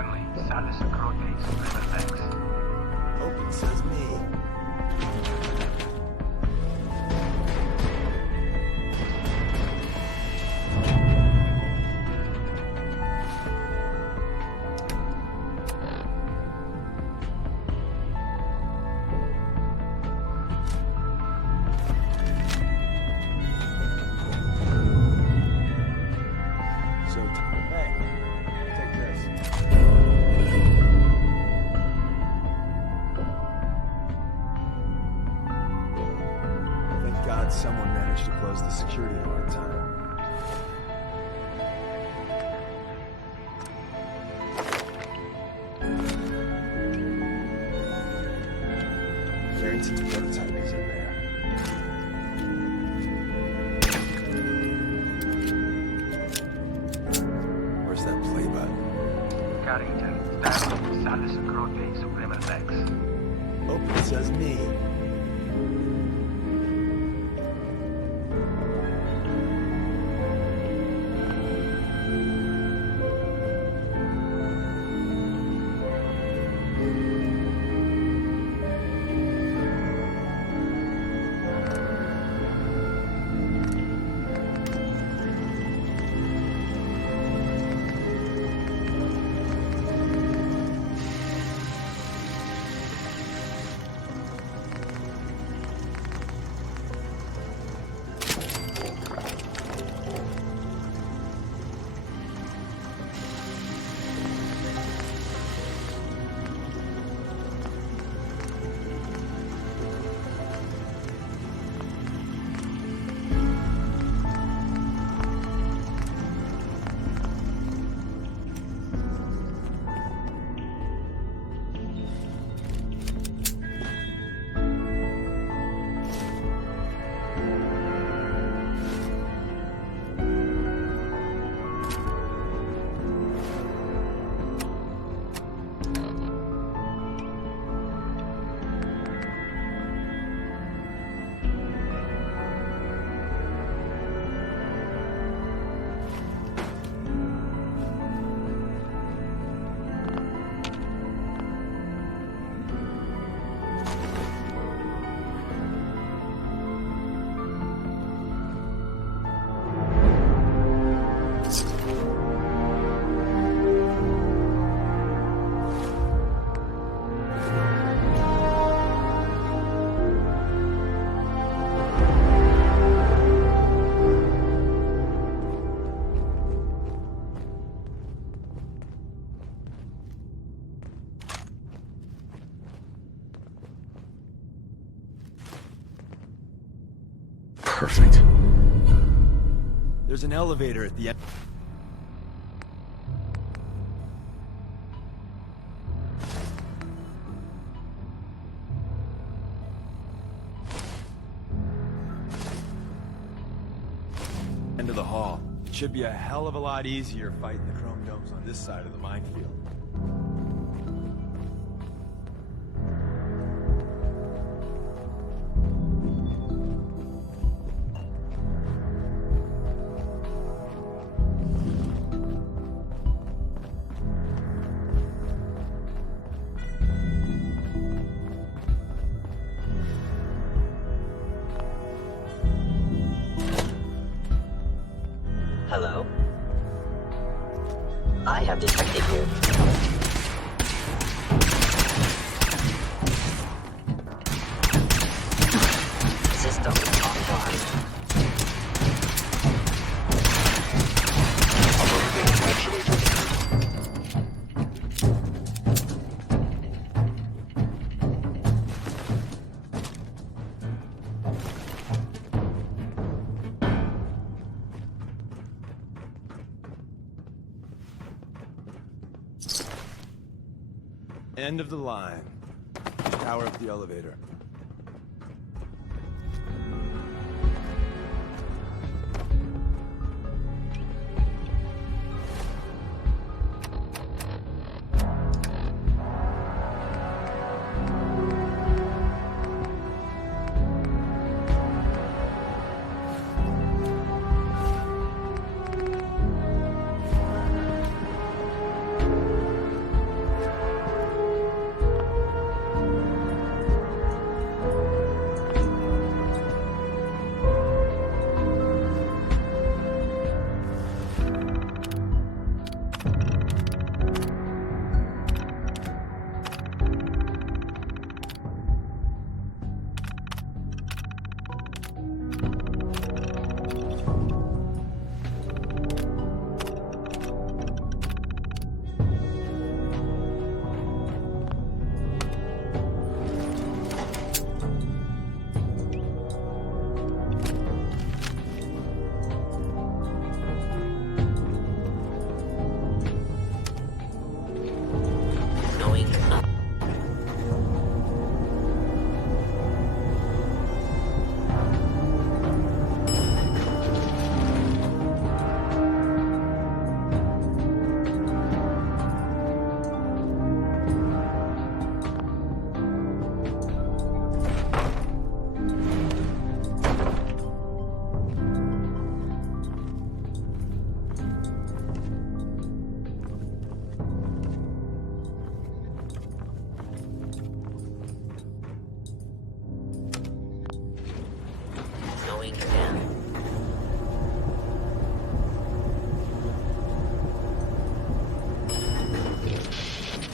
family, sales acrote, supreme lex. Open says me. Someone managed to close the security at the right time. Carrington's prototype is in there. Where's that play button? Carrington, sales acrote, supreme lex. Open says me. Perfect. There's an elevator at the end. End of the hall. It should be a hell of a lot easier fighting the chrome domes on this side of the minefield. Hello? I have detected you. System offline. End of the line. Power up the elevator.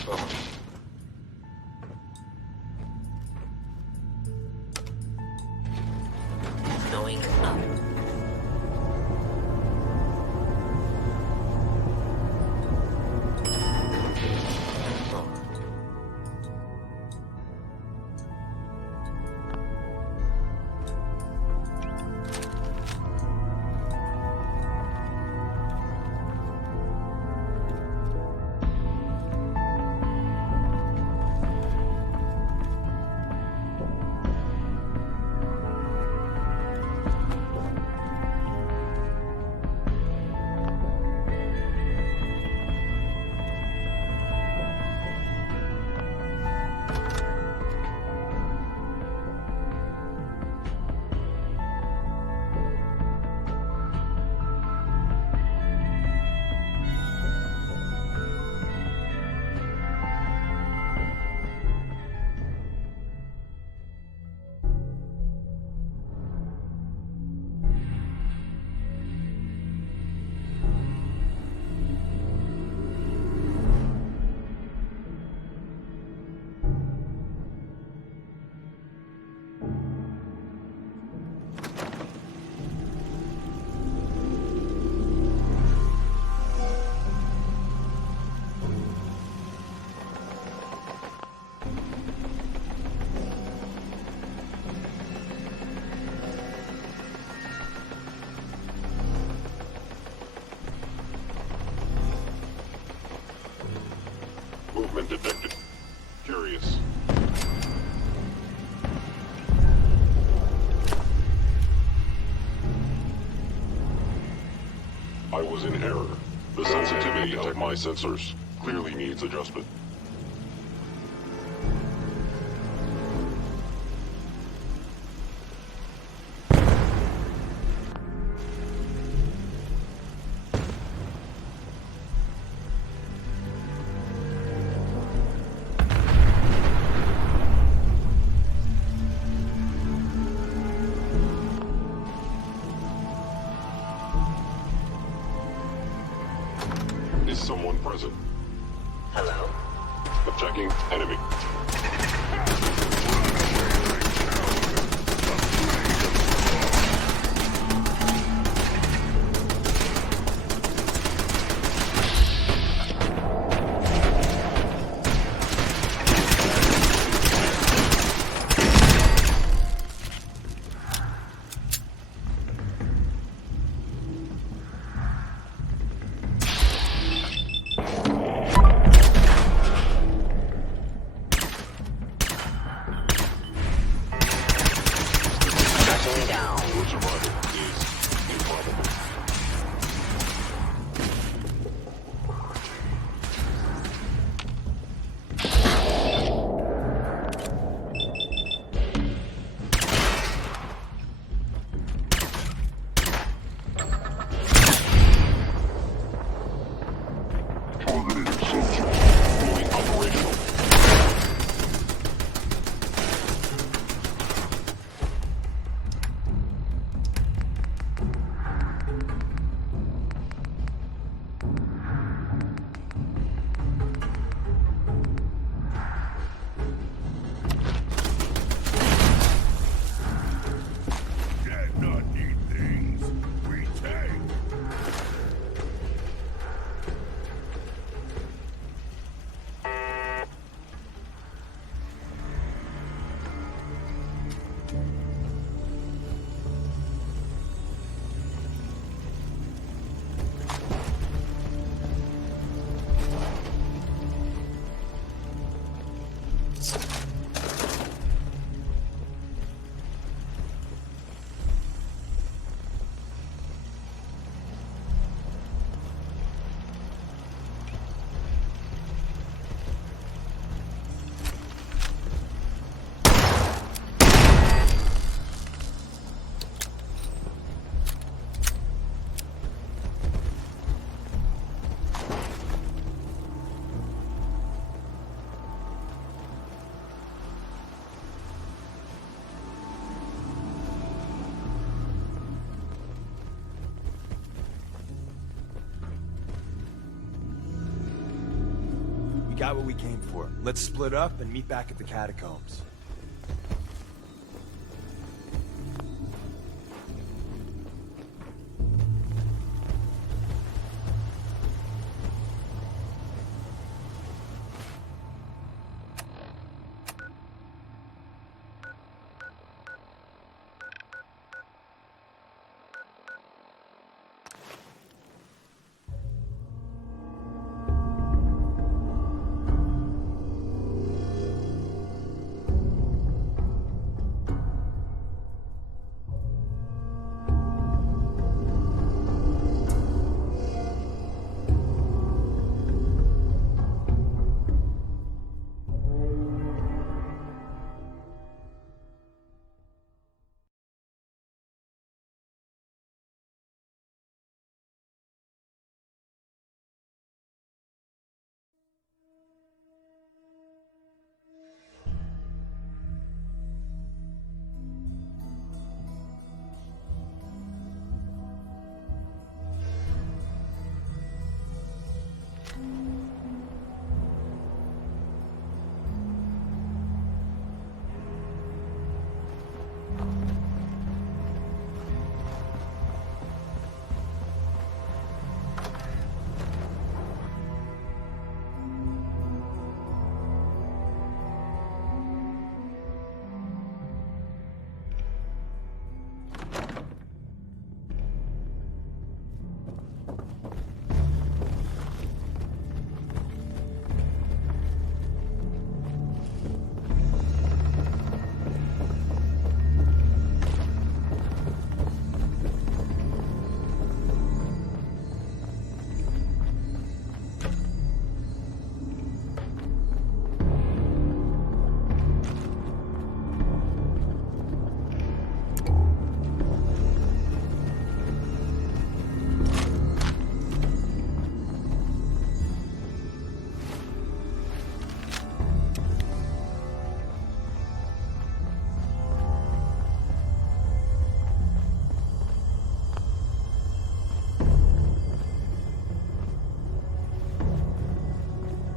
control. Going up. Control. Movement detected. Curious. I was in error. The sensitivity of my sensors clearly needs adjustment. Is someone present? Hello? Checking enemy. We got what we came for. Let's split up and meet back at the catacombs.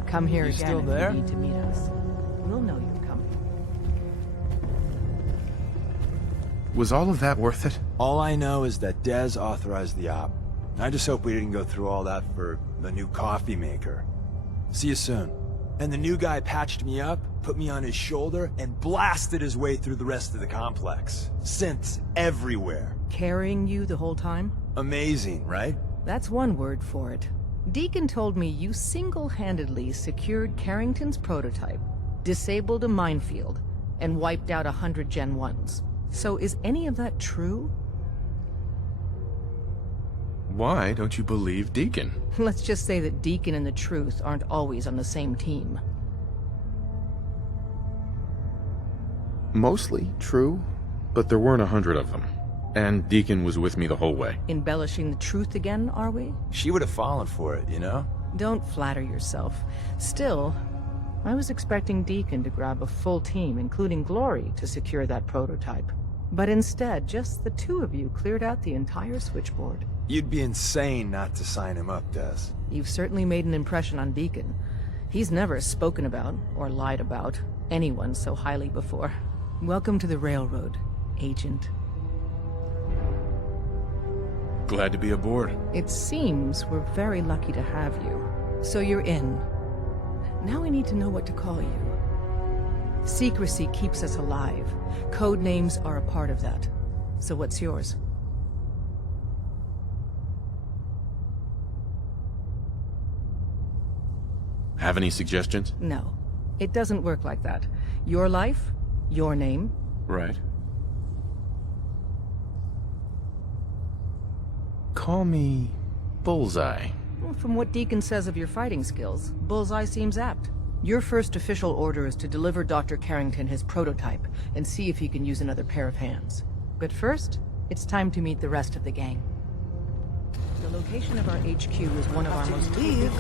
Come here You again still if there? you need to meet us. We'll know you're coming. Was all of that worth it? All I know is that Dez authorized the op. I just hope we didn't go through all that for the new coffee maker. See you soon. And the new guy patched me up, put me on his shoulder, and blasted his way through the rest of the complex. Synths everywhere. Carrying you the whole time? Amazing, right? That's one word for it. Deacon told me you single-handedly secured Carrington's prototype, disabled a minefield, and wiped out 100 Gen 1s. So is any of that true? Why don't you believe Deacon? Let's just say that Deacon and the Truth aren't always on the same team. Mostly true, but there weren't 100 of them. And Deacon was with me the whole way. Embellishing the truth again, are we? She would have fallen for it, you know? Don't flatter yourself. Still, I was expecting Deacon to grab a full team, including Glory, to secure that prototype. But instead, just the two of you cleared out the entire switchboard. You'd be insane not to sign him up, Dez. You've certainly made an impression on Deacon. He's never spoken about, or lied about, anyone so highly before. Welcome to the Railroad, Agent. Glad to be aboard. It seems we're very lucky to have you. So you're in. Now we need to know what to call you. Secrecy keeps us alive. Code names are a part of that. So what's yours? Have any suggestions? No. It doesn't work like that. Your life, your name. Right. Call me Bullseye. Well, from what Deacon says of your fighting skills, Bullseye seems apt. Your first official order is to deliver Dr. Carrington his prototype and see if he can use another pair of hands. But first, it's time to meet the rest of the gang. The location of our HQ is one of our most leave,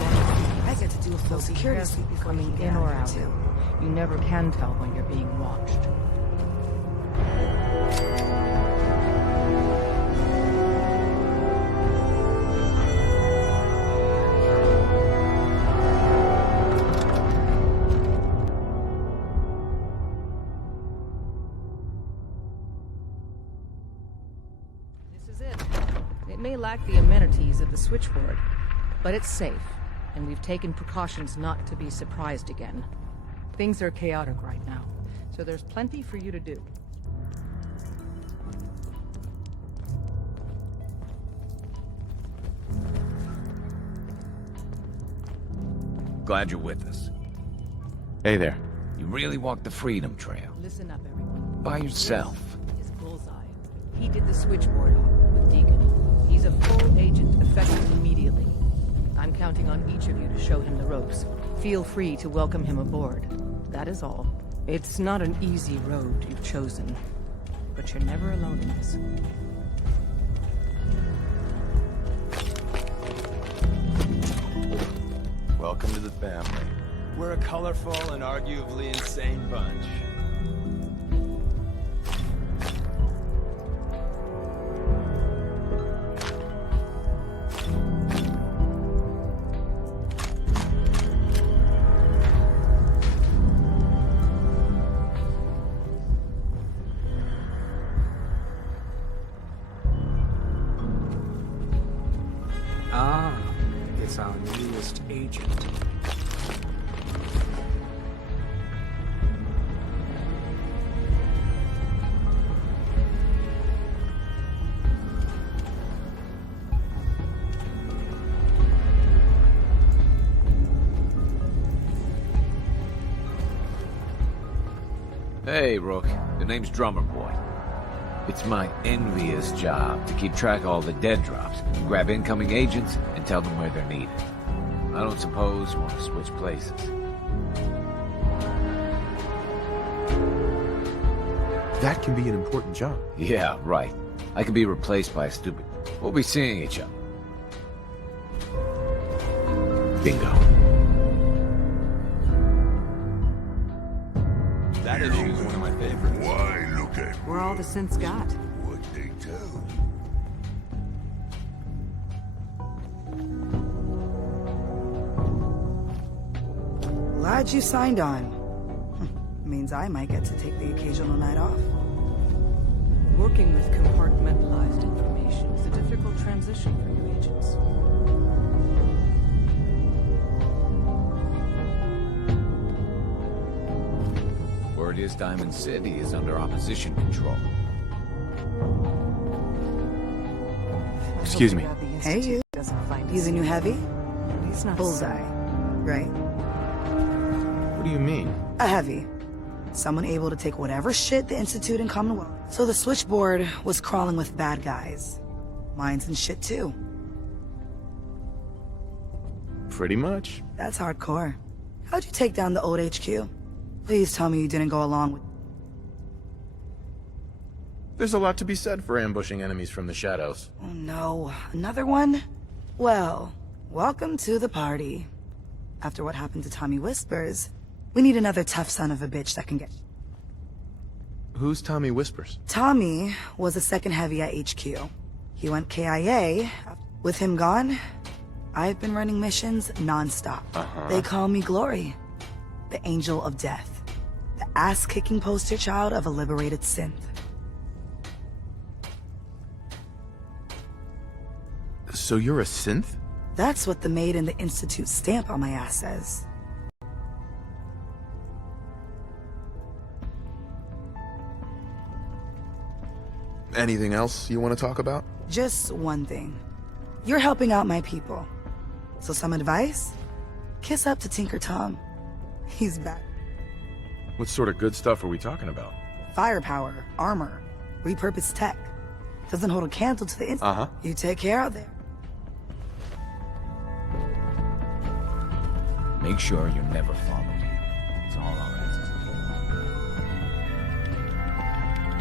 I get to do a full security sweep before you coming get in or out out. too. You never can tell when you're being watched. may lack the amenities of the switchboard, but it's safe, and we've taken precautions not to be surprised again. Things are chaotic right now, so there's plenty for you to do. Glad you're with us. Hey there. You really walked the Freedom Trail. Listen up, everyone. By yourself. This is Bullseye. He did the switchboard op with Deacon. He's a full agent, effective immediately. I'm counting on each of you to show him the ropes. Feel free to welcome him aboard. That is all. It's not an easy road you've chosen, but you're never alone in this. Welcome to the family. We're a colorful and arguably insane bunch. Ah, it's our newest agent. Hey, Rook. The name's Drummer Boy. It's my envious job to keep track of all the dead drops, grab incoming agents, and tell them where they're needed. I don't suppose you want to switch places. That can be an important job. Yeah, right. I could be replaced by a stupid... We'll be seeing each other. Bingo. That issue is one of my favorites. Why look at Where all the synths got. what they tell you? Glad you signed on. Means I might get to take the occasional night off. Working with compartmentalized information is a difficult transition for new agents. Word is Diamond City is under opposition control. Excuse me. Hey, you. He's a new heavy? He's not Bullseye, right? What do you mean? A heavy. Someone able to take whatever shit the Institute and Commonwealth. So the switchboard was crawling with bad guys. Mines and shit too. Pretty much. That's hardcore. How'd you take down the old HQ? Please tell me you didn't go along with... There's a lot to be said for ambushing enemies from the shadows. Oh no, another one? Well, welcome to the party. After what happened to Tommy Whispers, we need another tough son of a bitch that can get... Who's Tommy Whispers? Tommy was a second heavy at HQ. He went KIA. With him gone, I've been running missions non-stop. They call me Glory, the Angel of Death, the ass-kicking poster child of a liberated synth. So you're a synth? That's what the Maid in the Institute stamp on my ass says. Anything else you want to talk about? Just one thing. You're helping out my people. So some advice? Kiss up to Tinker Tom. He's back. What sort of good stuff are we talking about? Firepower, armor, repurposed tech. Doesn't hold a candle to the Institute. You take care out there. Make sure you're never followed here. It's all our asses.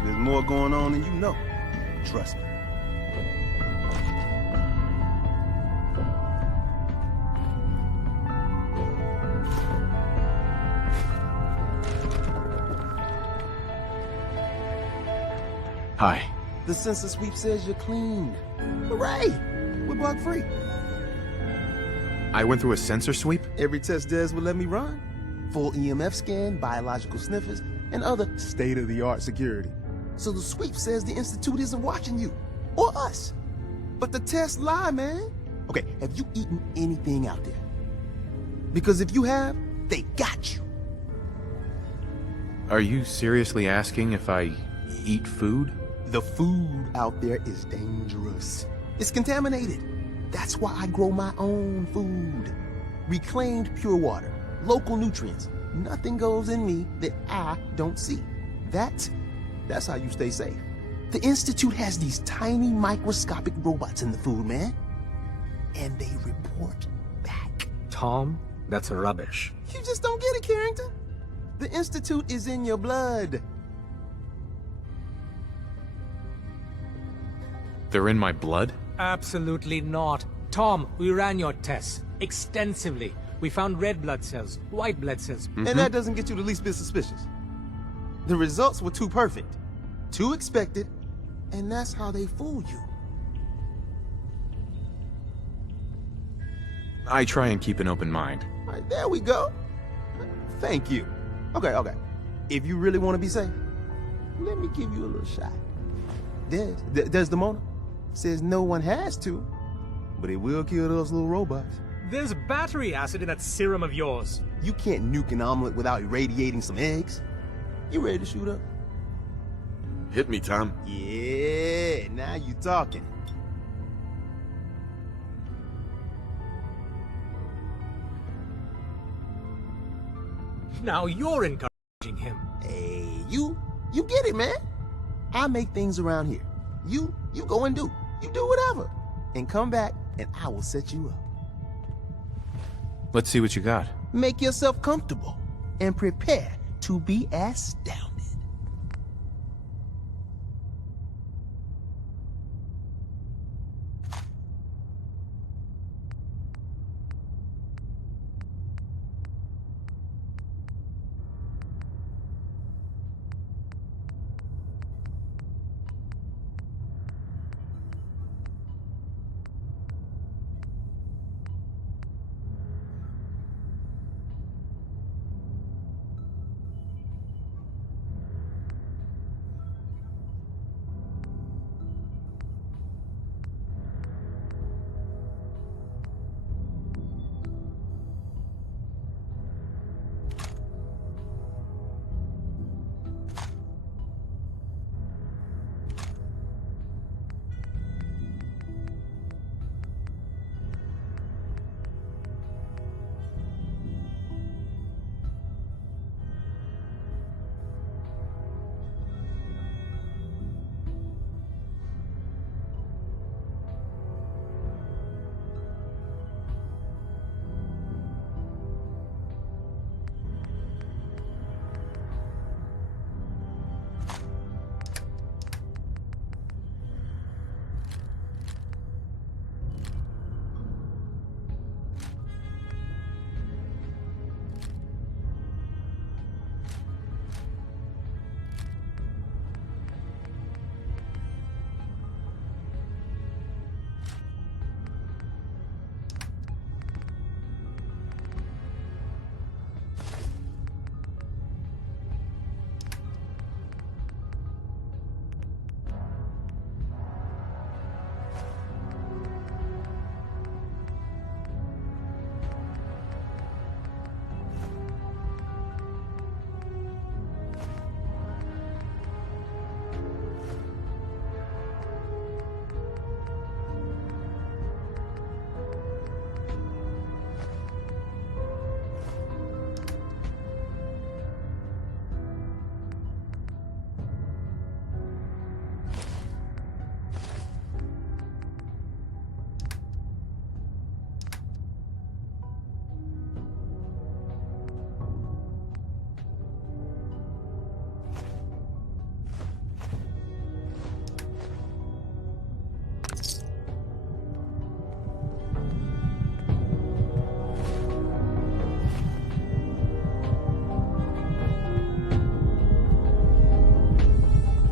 There's more going on than you know. Trust me. Hi. The census sweep says you're clean. Hooray! We're bug free. I went through a sensor sweep? Every test Des will let me run. Full EMF scan, biological sniffers, and other state-of-the-art security. So the sweep says the Institute isn't watching you. Or us. But the tests lie, man. Okay, have you eaten anything out there? Because if you have, they got you. Are you seriously asking if I eat food? The food out there is dangerous. It's contaminated. That's why I grow my own food. Reclaimed pure water, local nutrients. Nothing goes in me that I don't see. That's how you stay safe. The Institute has these tiny microscopic robots in the food, man. And they report back. Tom, that's rubbish. You just don't get it, Carrington. The Institute is in your blood. They're in my blood? Absolutely not. Tom, we ran your tests extensively. We found red blood cells, white blood cells. And that doesn't get you the least bit suspicious. The results were too perfect, too expected, and that's how they fool you. I try and keep an open mind. All right, there we go. Thank you. Okay. If you really want to be safe, let me give you a little shot. Desdemona says no one has to, but it will kill those little robots. There's battery acid in that serum of yours. You can't nuke an omelet without irradiating some eggs. You ready to shoot up? Hit me, Tom. Yeah, now you talking. Now you're encouraging him. Hey, you get it, man. I make things around here. You go and do. You do whatever. And come back and I will set you up. Let's see what you got. Make yourself comfortable and prepare to be astounded.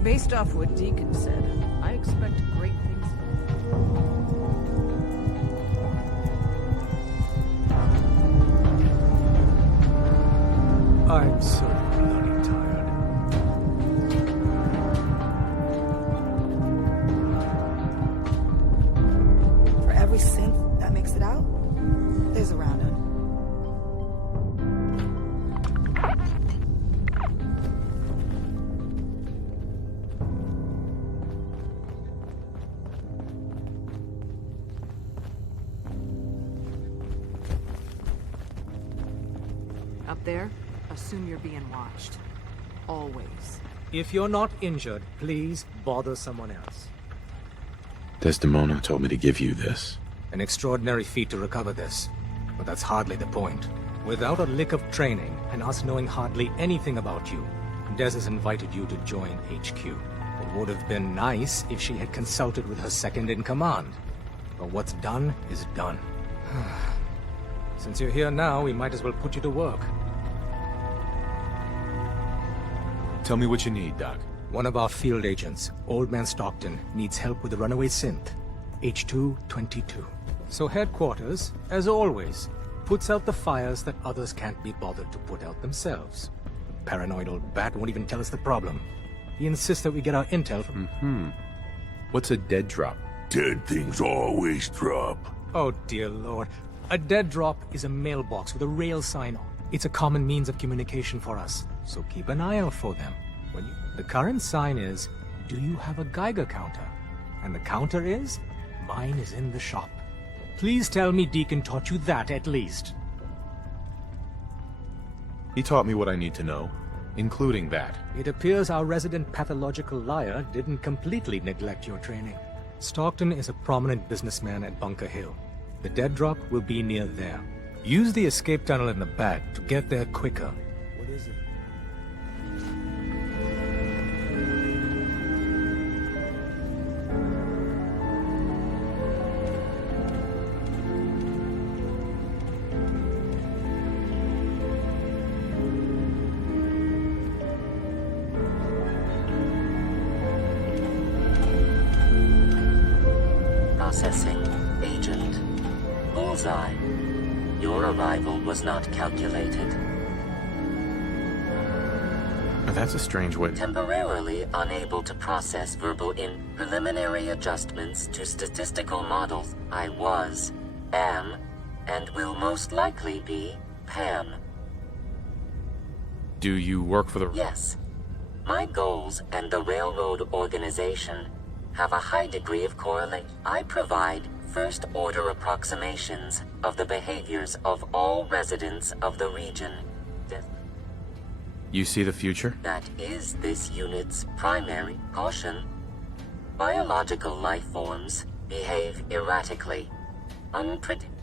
Based off what Deacon said, I expect great things. I'm so bloody tired. out there, assume you're being watched. Always. If you're not injured, please bother someone else. Desdemona told me to give you this. An extraordinary feat to recover this. But that's hardly the point. Without a lick of training, and us knowing hardly anything about you, Des has invited you to join HQ. It would have been nice if she had consulted with her second-in-command. But what's done is done. Since you're here now, we might as well put you to work. Tell me what you need, Doc. One of our field agents, Old Man Stockton, needs help with the runaway synth. H222. So headquarters, as always, puts out the fires that others can't be bothered to put out themselves. Paranoid old bat won't even tell us the problem. He insists that we get our intel from... What's a dead drop? Dead things always drop. Oh dear lord. A dead drop is a mailbox with a rail sign on. It's a common means of communication for us, so keep an eye out for them. The current sign is, do you have a Geiger counter? And the counter is, mine is in the shop. Please tell me Deacon taught you that at least. He taught me what I need to know, including that. It appears our resident pathological liar didn't completely neglect your training. Stockton is a prominent businessman at Bunker Hill. The dead drop will be near there. Use the escape tunnel in the back to get there quicker. What is it? Processing. Agent. Bullseye. Your arrival was not calculated. That's a strange way. Temporarily unable to process verbal preliminary adjustments to statistical models. I was, am, and will most likely be Pam. Do you work for the... Yes. My goals and the railroad organization have a high degree of correlation. I provide first-order approximations of the behaviors of all residents of the region. You see the future? That is this unit's primary caution. Biological life forms behave erratically, unpredictable.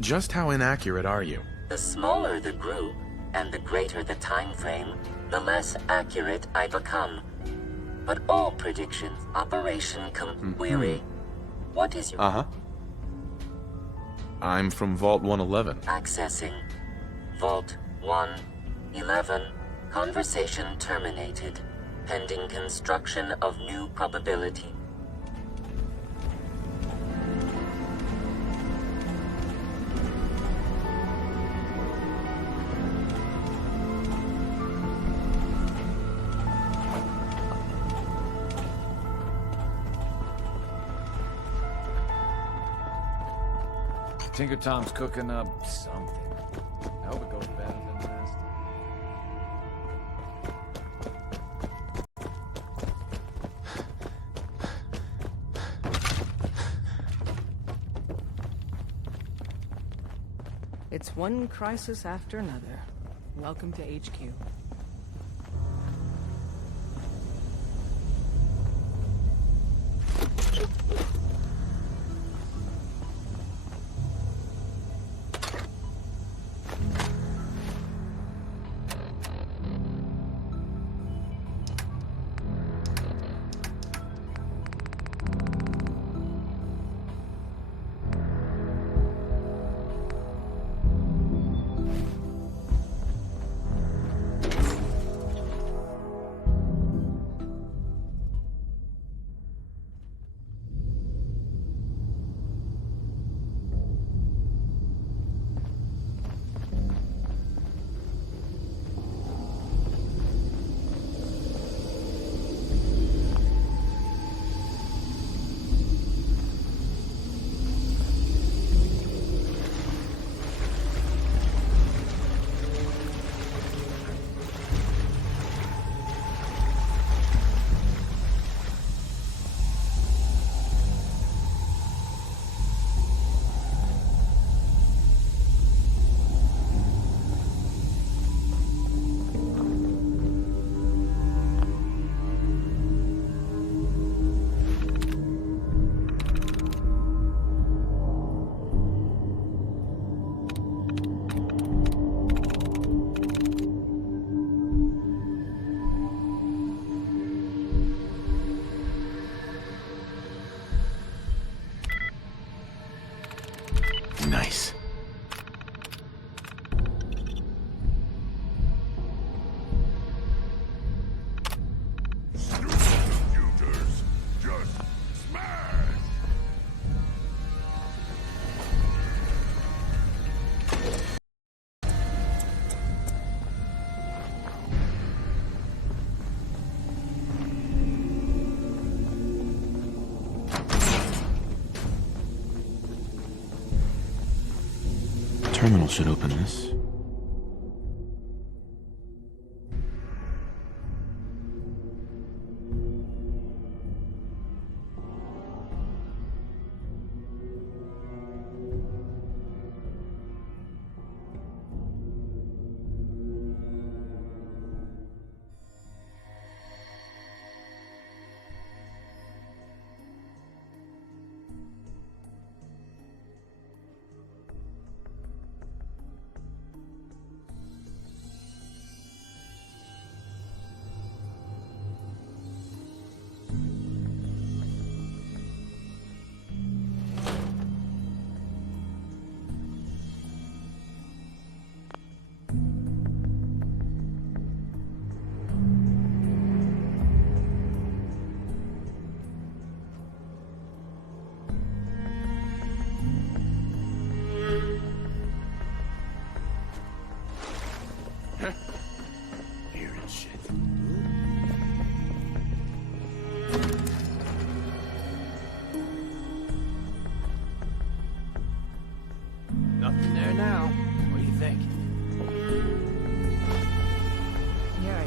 Just how inaccurate are you? The smaller the group, and the greater the time frame, the less accurate I become. But all predictions, Operation Query. What is your... I'm from Vault 111. Accessing. Vault 111. Conversation terminated. Pending construction of new probability. Tinker Tom's cooking up something. I hope it goes better than last time. It's one crisis after another. Welcome to HQ. terminal should open this. Weird shit. Nothing there now. What do you think? Yeah.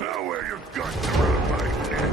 Now wear your guts around my neck.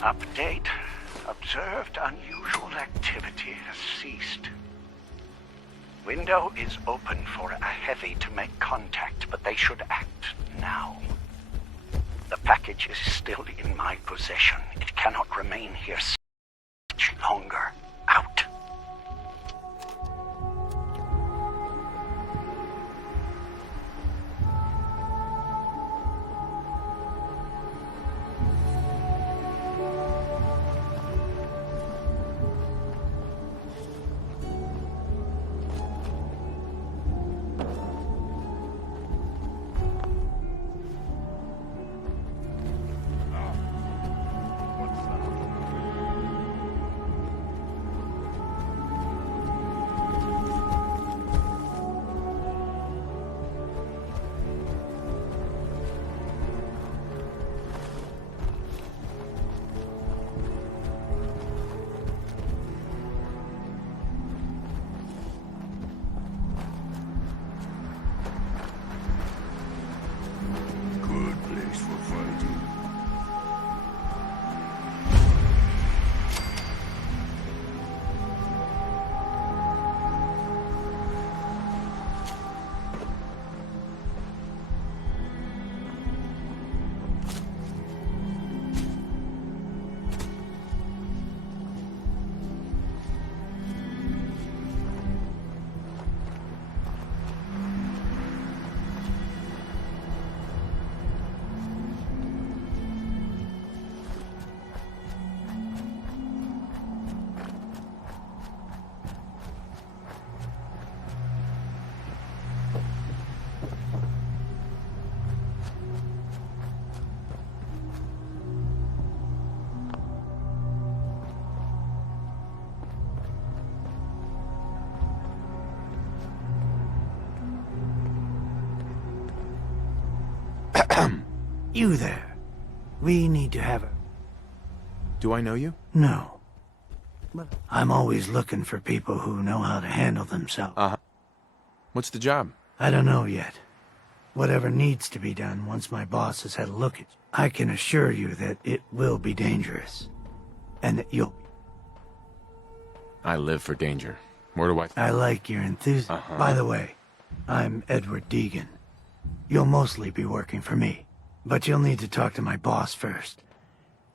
Update. Observed unusual activity has ceased. Window is open for a heavy to make contact, but they should act now. The package is still in my possession. It cannot remain here much longer. Out. You there. We need to have a... Do I know you? No. But I'm always looking for people who know how to handle themselves. Uh-huh. What's the job? I don't know yet. Whatever needs to be done once my boss has had a look at you. I can assure you that it will be dangerous. And that you'll... I live for danger. Where do I... I like your enthusiasm. By the way, I'm Edward Deegan. You'll mostly be working for me. But you'll need to talk to my boss first.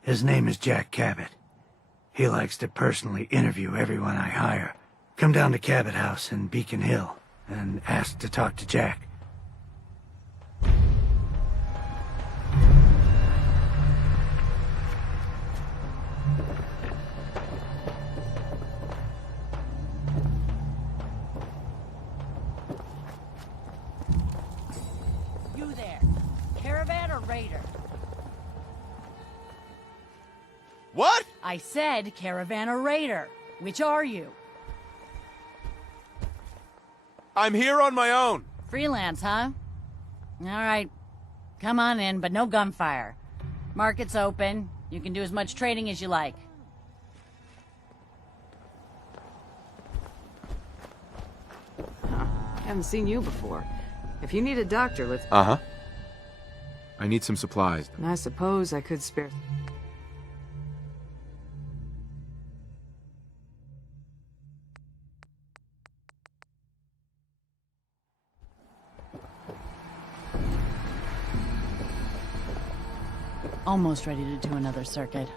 His name is Jack Cabot. He likes to personally interview everyone I hire. Come down to Cabot House in Beacon Hill and ask to talk to Jack. You there. Caravan or Raider? What? I said Caravan or Raider. Which are you? I'm here on my own. Freelance, huh? All right. Come on in, but no gunfire. Market's open. You can do as much trading as you like. Huh. Haven't seen you before. If you need a doctor, let's... Uh-huh. I need some supplies. I suppose I could spare... Almost ready to do another circuit.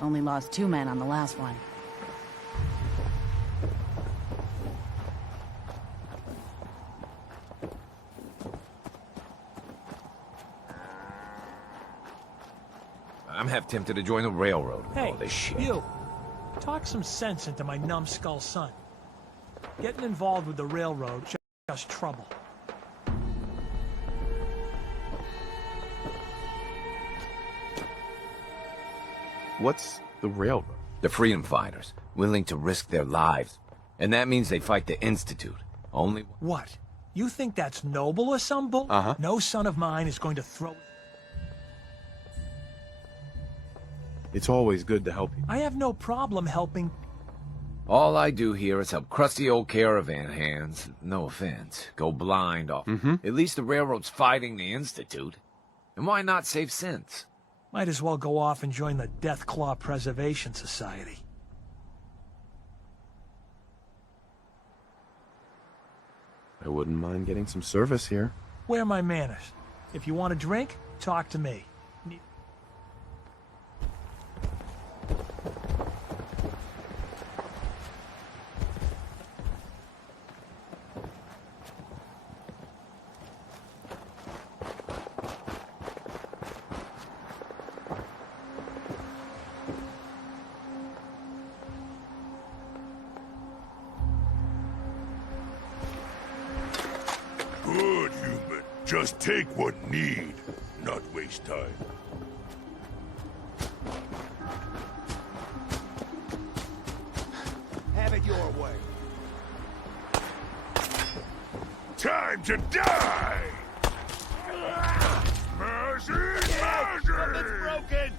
Only lost 2 men on the last one. I'm half tempted to join the railroad with Hey, all this shit. you. Talk some sense into my numbskull son. Getting involved with the railroad just trouble. What's the railroad? The freedom fighters, willing to risk their lives. And that means they fight the Institute. Only... What? You think that's noble or some bull? Uh-huh. No son of mine is going to throw... It's always good to help you. I have no problem helping... All I do here is help crusty old caravan hands, no offense, go blind off. At least the railroad's fighting the Institute. And why not save cents? Might as well go off and join the Deathclaw Preservation Society. I wouldn't mind getting some service here. Where are my manners? If you want a drink, talk to me. Good, human. Just take what need, not waste time. Have it your way. Time to die! Mercy, mercy! Something's broken!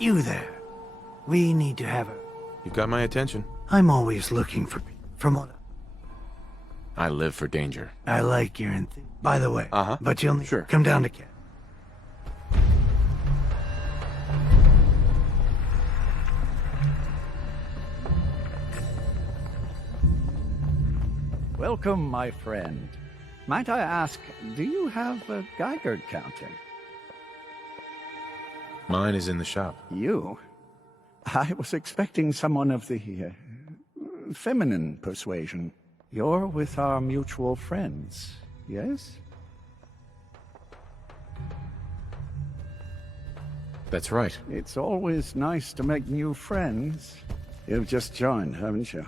You there. We need to have a... You got my attention. I'm always looking for... From what... I live for danger. I like your By the way, but you'll need... Sure. Come down to camp. Welcome, my friend. Might I ask, do you have a Geiger counter? Mine is in the shop. You? I was expecting someone of the feminine persuasion. You're with our mutual friends, yes? That's right. It's always nice to make new friends. You've just joined, haven't you?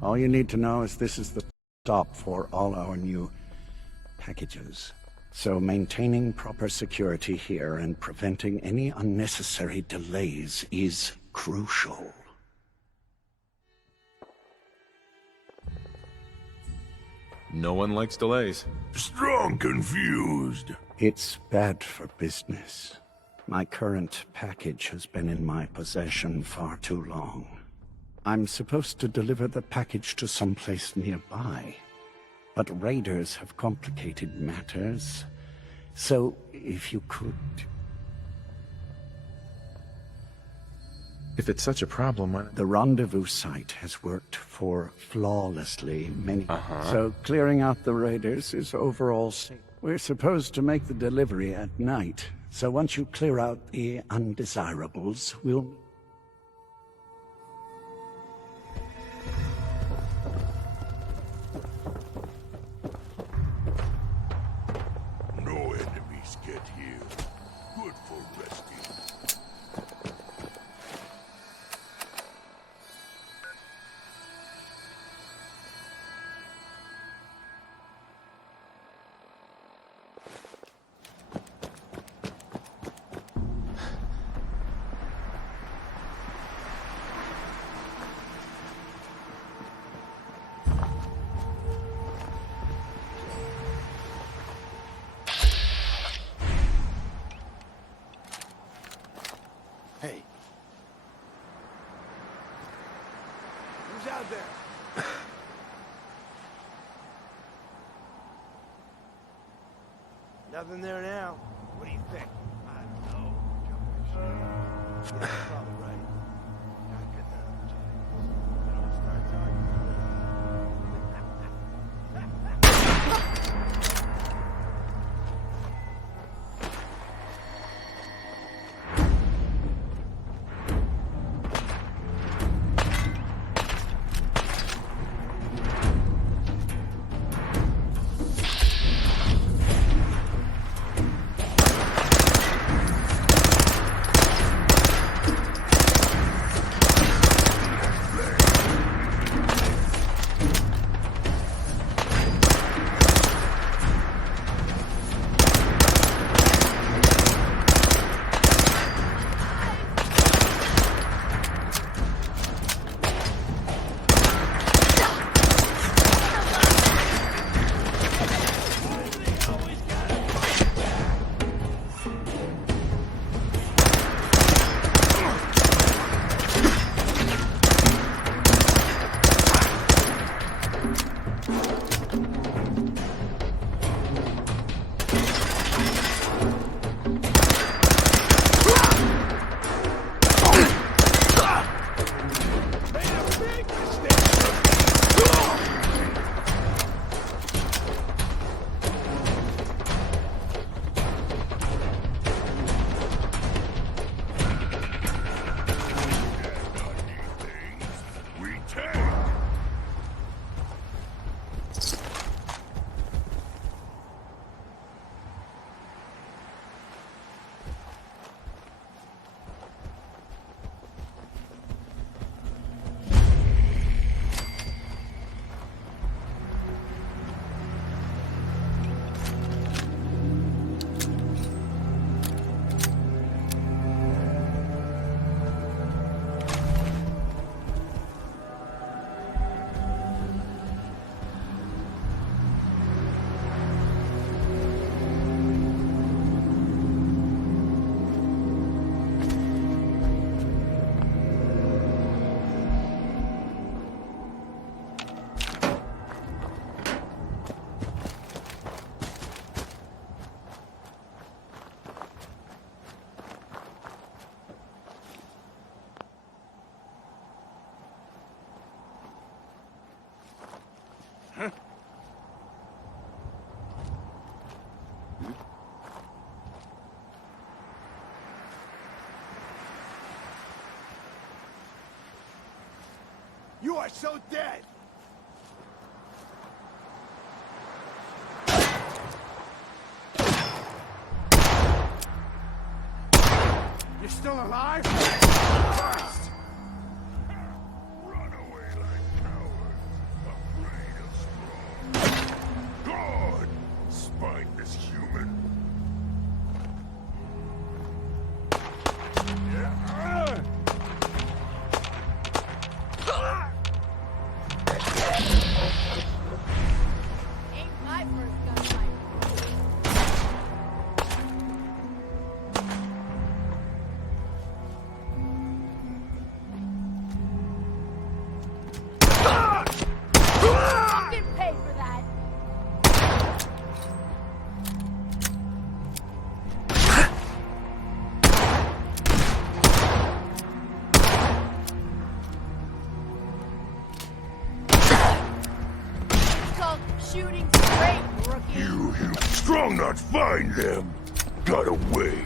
All you need to know is this is the stop for all our new packages. So maintaining proper security here and preventing any unnecessary delays is crucial. No one likes delays. Strong confused. It's bad for business. My current package has been in my possession far too long. I'm supposed to deliver the package to someplace nearby. But raiders have complicated matters. So, if you could... If it's such a problem, why... The rendezvous site has worked flawlessly many... So, clearing out the raiders is overall safe. We're supposed to make the delivery at night. So once you clear out the undesirables, we'll... No enemies get here. Good for resting. Nothing there now. What do you think? I don't know. Yeah, you're probably right. Gotta cut that advertising. You know, start talking. You are so dead! You're still alive? Christ! Run away like cowards, afraid of strong. God, spineless human. Ain't my first gunfight. Fucking pay for that. It's called shooting straight, rookie. You strong not find them. Got away.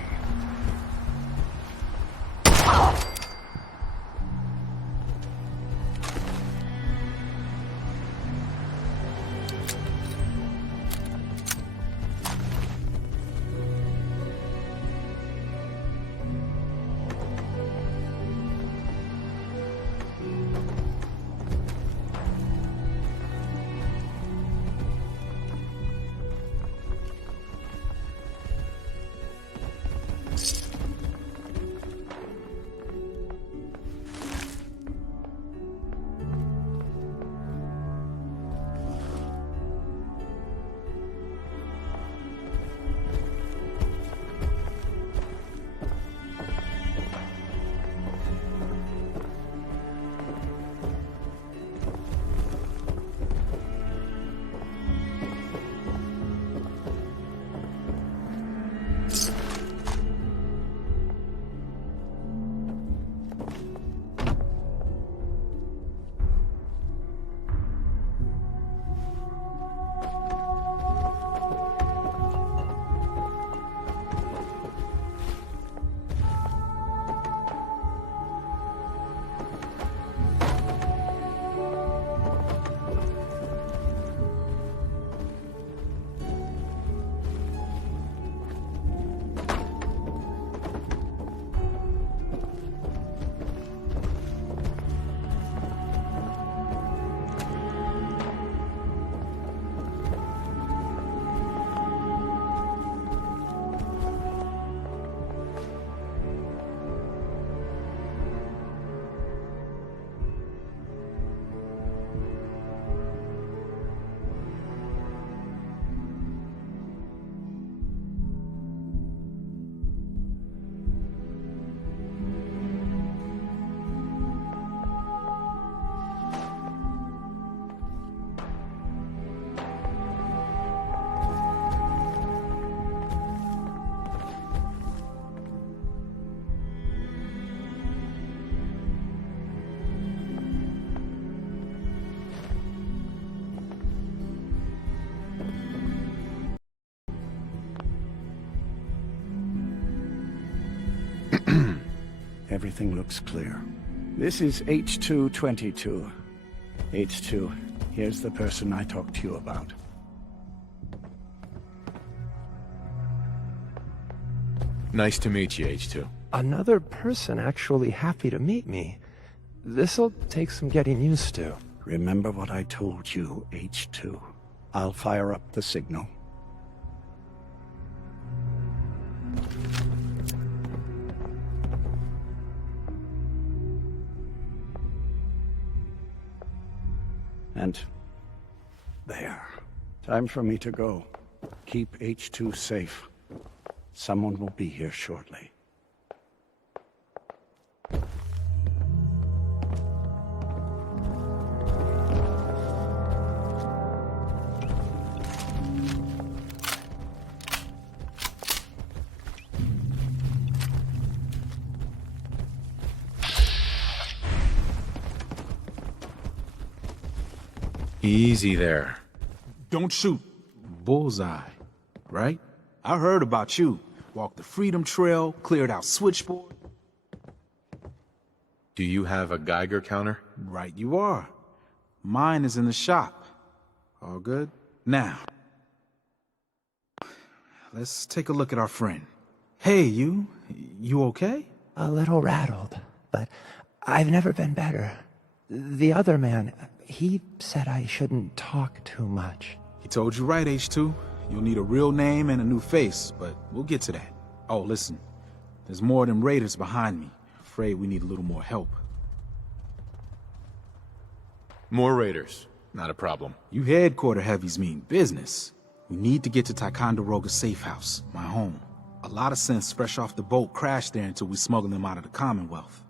Everything looks clear. This is H222. H2, here's the person I talked to you about. Nice to meet you, H2. Another person actually happy to meet me. This'll take some getting used to. Remember what I told you, H2. I'll fire up the signal. And there. Time for me to go. Keep H2 safe. Someone will be here shortly. Easy there. Don't shoot. Bullseye, right? I heard about you. Walked the Freedom Trail, cleared out Switchboard. Do you have a Geiger counter? Right you are. Mine is in the shop. All good? Now, let's take a look at our friend. Hey, you okay? A little rattled, but I've never been better. The other man, he said I shouldn't talk too much. He told you right, H2. You'll need a real name and a new face, but we'll get to that. Oh, listen. There's more than raiders behind me. Afraid we need a little more help. More raiders. Not a problem. You headquarter heavies mean business. We need to get to Ticonderoga's safe house, my home. A lot of synths fresh off the boat crashed there until we smuggled them out of the Commonwealth.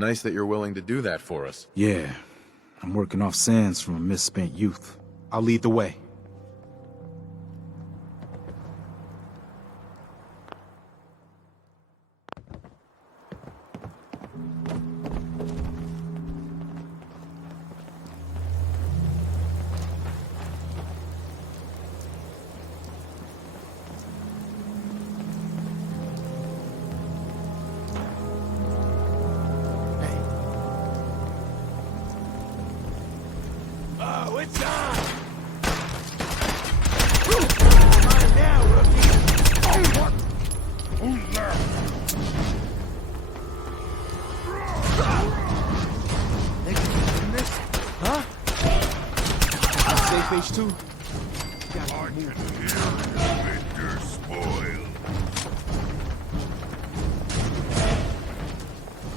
Nice that you're willing to do that for us. Yeah. I'm working off sands from a misspent youth. I'll lead the way. Oh, it's on! Who's there? Huh? Safe H2? I can hear Victor spoil.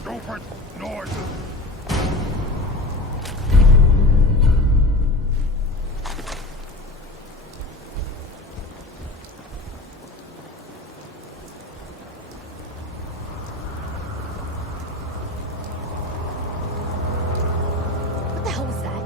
Stupid noises! What the hell was that?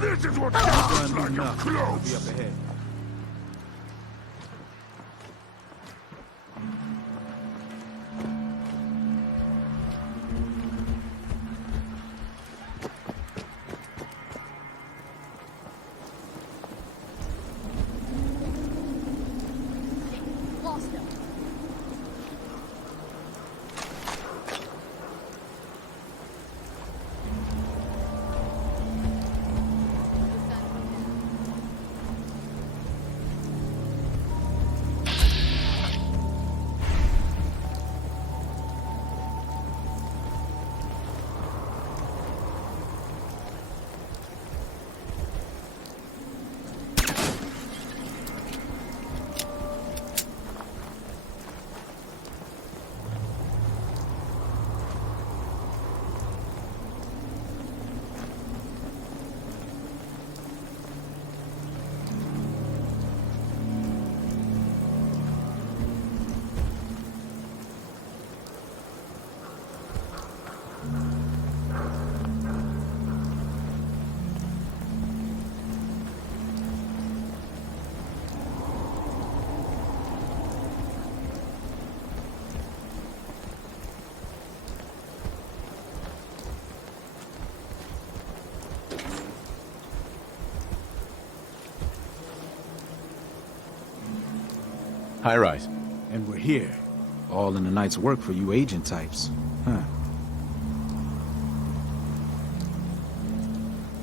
This is what sounds like a close! Be up ahead. Lost him. High rise. And we're here. All in a night's work for you agent types. Huh.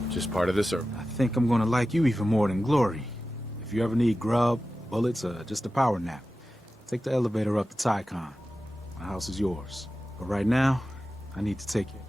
Just part of the service. I think I'm gonna like you even more than Glory. If you ever need grub, bullets, or just a power nap, take the elevator up to Tycon. My house is yours. But right now, I need to take you.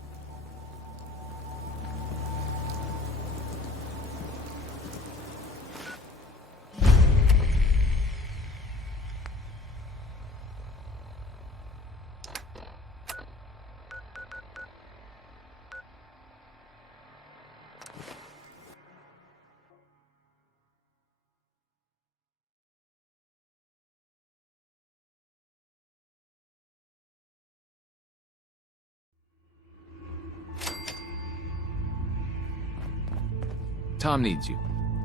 Tom needs you.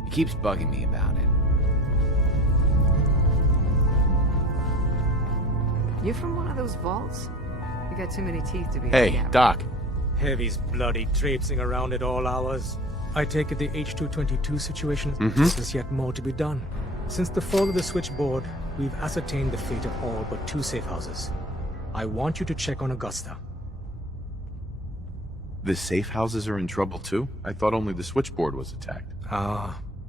He keeps bugging me about it. You from one of those vaults? You got too many teeth to be a Hey, scout. Doc. Heavy's bloody traipsing around at all hours. I take it the H-222 situation is yet more to be done. Since the fall of the switchboard, we've ascertained the fate of all but 2 safe houses. I want you to check on Augusta. The safe houses are in trouble too? I thought only the switchboard was attacked.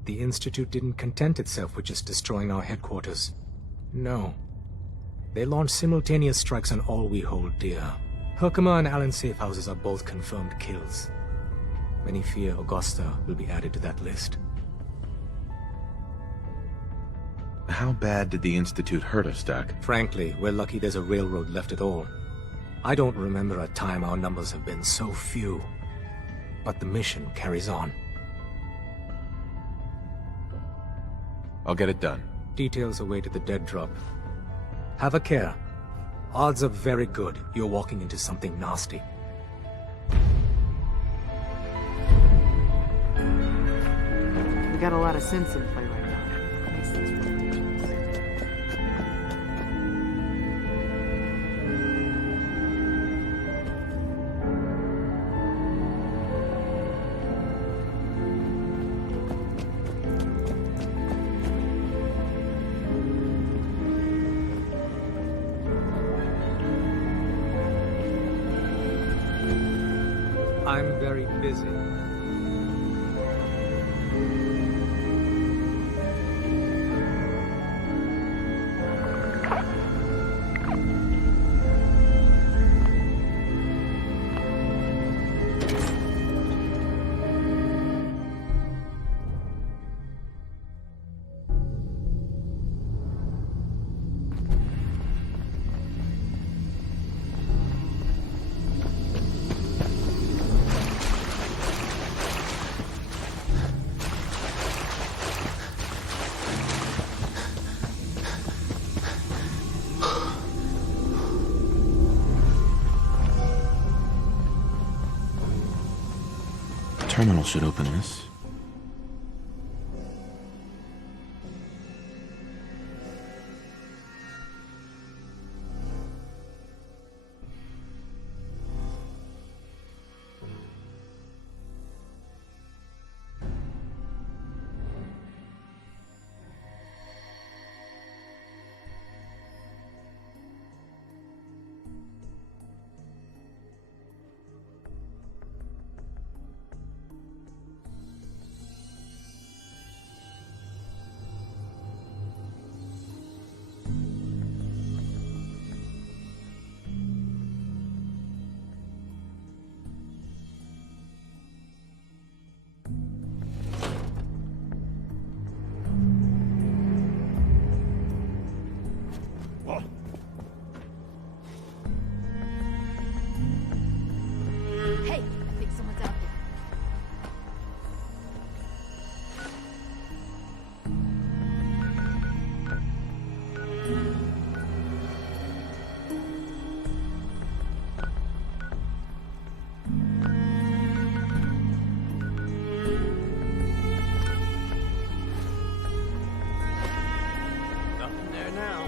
The Institute didn't content itself with just destroying our headquarters. No. They launched simultaneous strikes on all we hold dear. Herkimer and Allen's safe houses are both confirmed kills. Many fear Augusta will be added to that list. How bad did the Institute hurt us, Doc? Frankly, we're lucky there's a railroad left at all. I don't remember a time our numbers have been so few. But the mission carries on. I'll get it done. Details await at the dead drop. Have a care. Odds are very good you're walking into something nasty. We got a lot of sense in play right now. Makes sense for rotations. I'm very busy. Terminal should open this. Hey, I think someone's out there. Nothing there now.